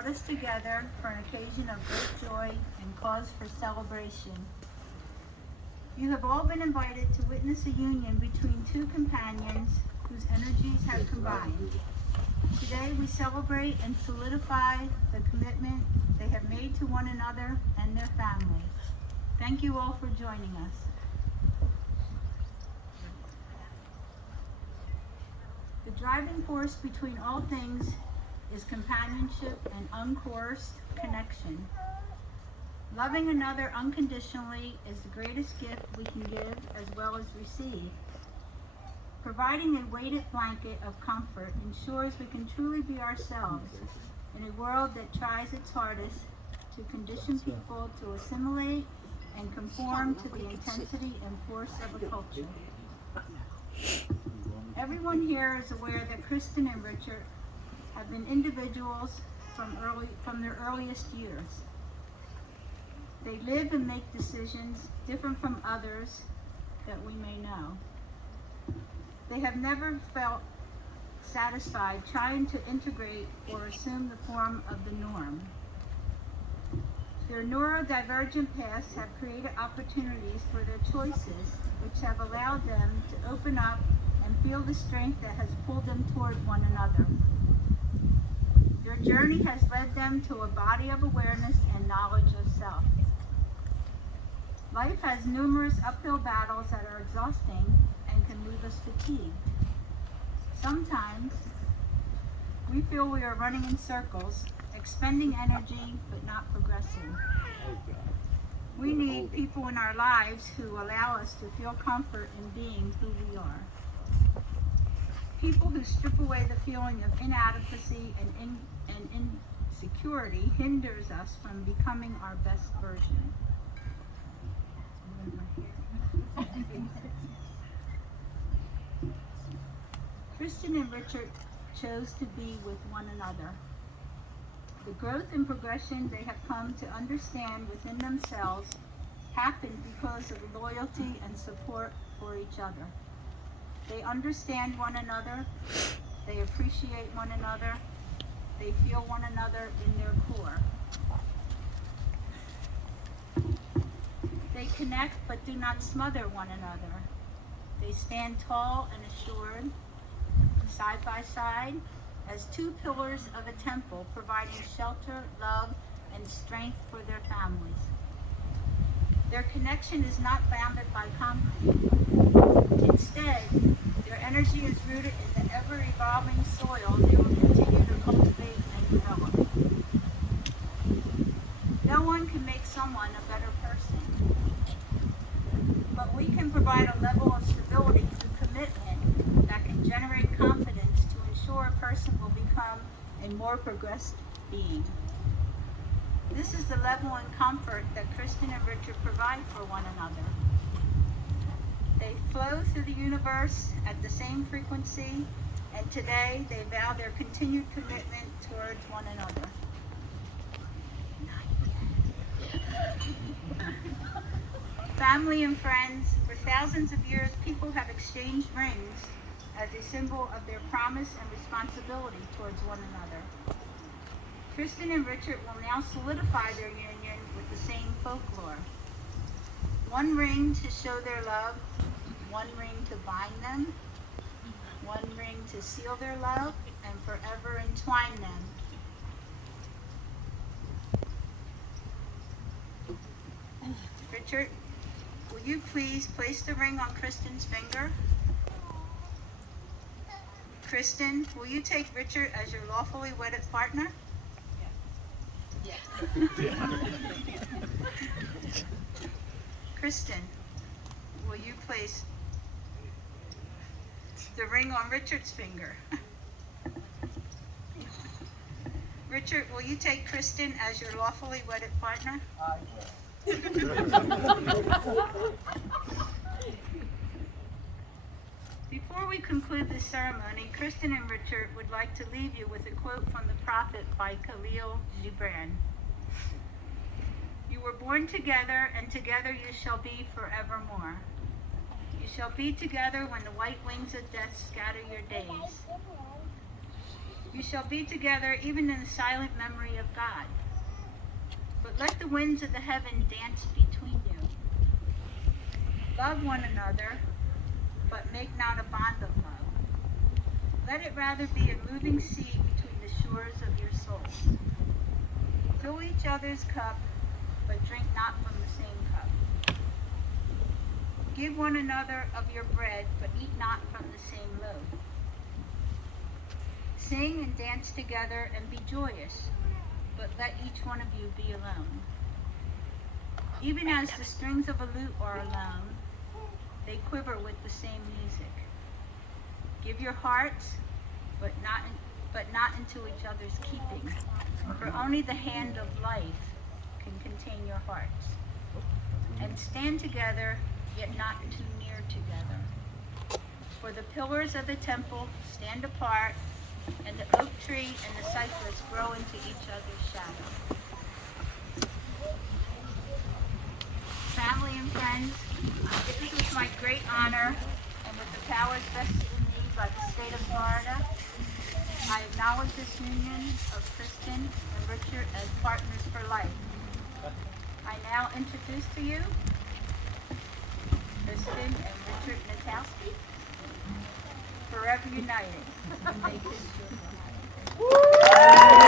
brought us together for an occasion of great joy and cause for celebration. You have all been invited to witness a union between two companions whose energies have combined. Today we celebrate and solidify the commitment they have made to one another and their family. Thank you all for joining us. The driving force between all things is companionship and uncoerced connection. Loving another unconditionally is the greatest gift we can give as well as receive. Providing a weighted blanket of comfort ensures we can truly be ourselves in a world that tries its hardest to condition people to assimilate and conform to the intensity and force of a culture. Everyone here is aware that Kristen and Richard have been individuals from their earliest years. They live and make decisions different from others that we may know. They have never felt satisfied trying to integrate or assume the form of the norm. Their neurodivergent paths have created opportunities for their choices, which have allowed them to open up and feel the strength that has pulled them toward one another. Their journey has led them to a body of awareness and knowledge of self. Life has numerous uphill battles that are exhausting and can leave us fatigued. Sometimes we feel we are running in circles, expending energy but not progressing. We need people in our lives who allow us to feel comfort in being who we are. People who strip away the feeling of inadequacy and insecurity hinders us from becoming our best version. Kristen and Richard chose to be with one another. The growth and progression they have come to understand within themselves happened because of loyalty and support for each other. They understand one another, they appreciate one another, they feel one another in their core. They connect but do not smother one another. They stand tall and assured, side by side, as two pillars of a temple, providing shelter, love, and strength for their families. Their connection is not bounded by concrete. Instead, their energy is rooted in the ever-evolving soil they will continue to cultivate and develop. No one can make someone a better person, but we can provide a level of stability through commitment that can generate confidence to ensure a person will become a more progressed being. This is the level and comfort that Kristen and Richard provide for one another. They flow through the universe at the same frequency, and today they vow their continued commitment towards one another. Family and friends, for thousands of years, people have exchanged rings as a symbol of their promise and responsibility towards one another. Kristen and Richard will now solidify their union with the same folklore. One ring to show their love, one ring to bind them, one ring to seal their love and forever entwine them. Richard, will you please place the ring on Kristen's finger? Kristen, will you take Richard as your lawfully wedded partner? Yeah. Kristen, will you place the ring on Richard's finger? Richard, will you take Kristen as your lawfully wedded partner? I will. Before we conclude this ceremony, Kristen and Richard would like to leave you with a quote from the prophet by Khalil Gibran. You were born together, and together you shall be forevermore. You shall be together when the white wings of death scatter your days. You shall be together even in the silent memory of God. But let the winds of the heaven dance between you. Love one another, but make not a bond of love. Let it rather be a moving sea between the shores of your souls. Fill each other's cup, but drink not from the same cup. Give one another of your bread, but eat not from the same loaf. Sing and dance together and be joyous, but let each one of you be alone. Even as the strings of a lute are alone, they quiver with the same music. Give your hearts, but not into each other's keeping, for only the hand of life can contain your hearts. And stand together, yet not too near together. For the pillars of the temple stand apart, and the oak tree and the cypress grow into each other's shadow. Family and friends, it is with my great honor and with the powers vested in me by the state of Florida, I acknowledge this union of Kristen and Richard as partners for life. I now introduce to you Kristen and Richard Natowski, forever united. May kiss your bride.